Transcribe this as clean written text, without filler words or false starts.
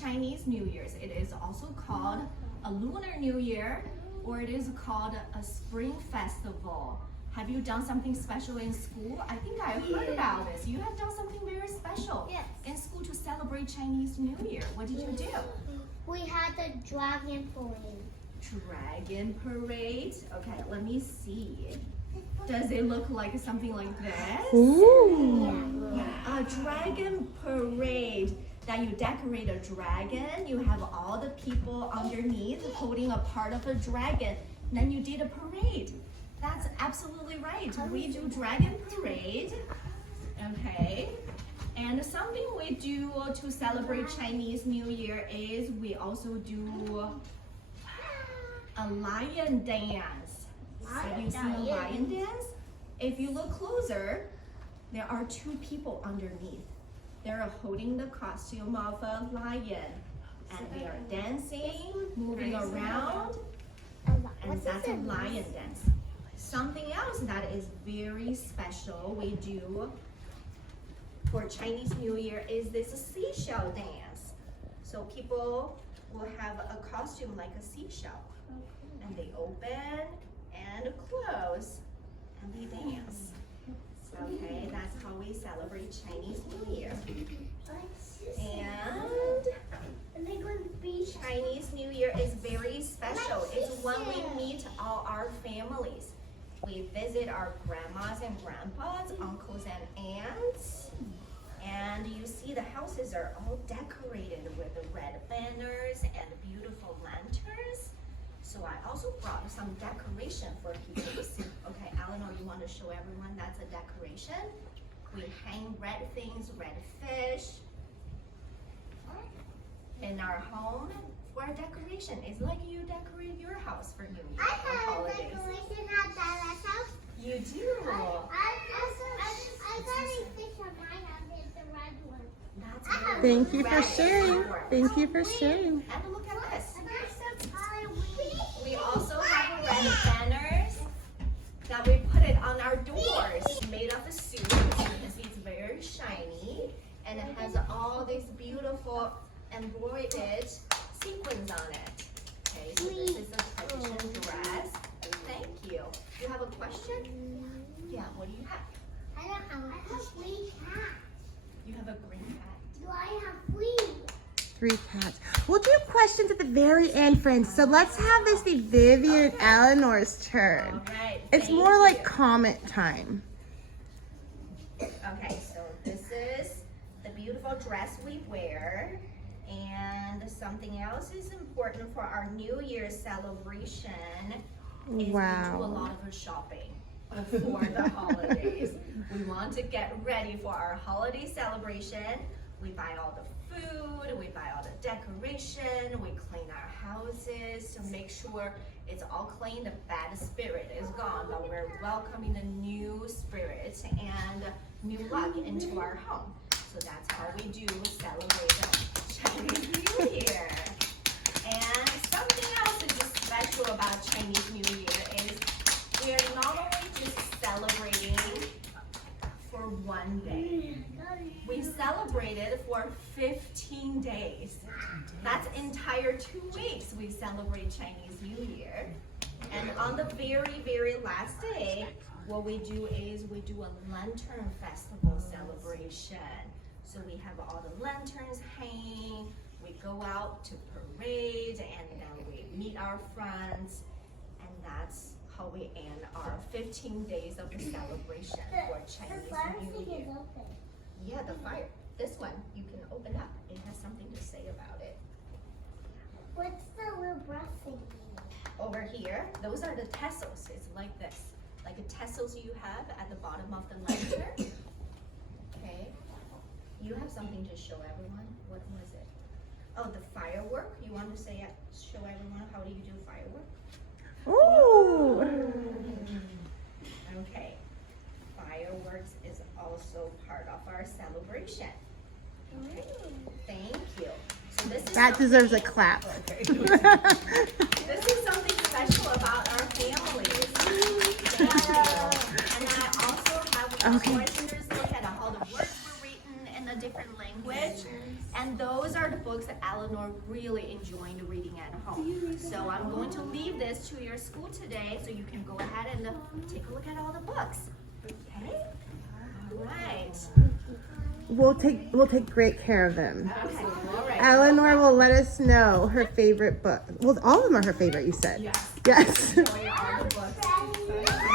Chinese New Year's. It is also called a Lunar New Year, or it is called a Spring Festival. Have you done something special in school? I think I heard about this. You have done something very special in school to celebrate Chinese New Year. What did you do? We had the dragon parade. Dragon parade? Okay, let me see. Does it look like something like this? Ooh. Yeah, a dragon parade. That you decorate a dragon, you have all the people underneath holding a part of a dragon, then you did a parade. That's absolutely right. We do dragon parade, okay? And something we do to celebrate Chinese New Year is we also do a lion dance. Have you seen a lion dance? If you look closer, there are two people underneath. They're holding the costume of a lion, and they are dancing, moving around, and that's a lion dance. Something else that is very special we do for Chinese New Year is this seashell dance. So people will have a costume like a seashell, and they open and close, and they dance. Okay, that's how we celebrate Chinese New Year. And Chinese New Year is very special. It's when we meet all our families. We visit our grandmas and grandpas, uncles and aunts. And you see the houses are all decorated with the red banners and beautiful lanterns. So I also brought some decoration for people to see. Okay, Eleanor, you want to show everyone that's a decoration? We hang red things, red fish in our home for a decoration. It's like you decorate your house for New Year I or have a holidays. decoration at Dad's house. You do? I got a fish on my house. It's the red one. That's Thank you for red. sharing. Thank you for sharing. And look at this. There's some Halloween. We also have red banners that we put it on our doors, made of a suit. As you can see, it's very shiny, and it has all these beautiful embroidered sequins on it. Okay, so this is a tradition dress. Thank you. You have a question? Yeah, what do you have? I don't have a green cat. You have a green cat. Do I have three? 3 cats. We'll do questions at the very end, friends. So let's have this be Vivian and Eleanor's turn. All right. It's thank more like you. comment time. Okay, so this is the beautiful dress we wear. And something else is important for our New Year's celebration is we do a lot of shopping before the holidays. We want to get ready for our holiday celebration. We buy all the food, we buy all the decoration, we clean our houses to make sure it's all clean, the bad spirit is gone, but we're welcoming the new spirit and new luck into our home. So that's how we do celebrate Chinese New Year. And something else that is special about Chinese New Year is we are not only just celebrating for one day. We celebrated for 15 days. That's entire 2 weeks we celebrate Chinese New Year. And on the very, very last day, what we do is we do a lantern festival celebration. So we have all the lanterns hanging, we go out to parade, and then we meet our friends, and that's how we end our 15 days of the celebration for Chinese New Year. Yeah, the fire. This one you can open up. It has something to say about it. What's the little brass thing? Over here, those are the tassels. It's like this, like the tassels you have at the bottom of the lantern. Okay. You have something to show everyone. What was it? Oh, the firework. You want to say show everyone how do you do firework? Ooh. Okay. Fireworks is also part of our celebration. Okay. Thank you. So this is That deserves a clap. This is something special about our families. Thank you. And I also have questions. Look at all the words were written in a different language. And those are the books that Eleanor really enjoyed reading at home. So I'm going to leave this to your school today so you can go ahead and take a look at all the books. Okay? All right. We'll take great care of them. Okay, all right. Eleanor will let us know her favorite book. Well, all of them are her favorite, you said. Yes. Yes. Enjoy all the books.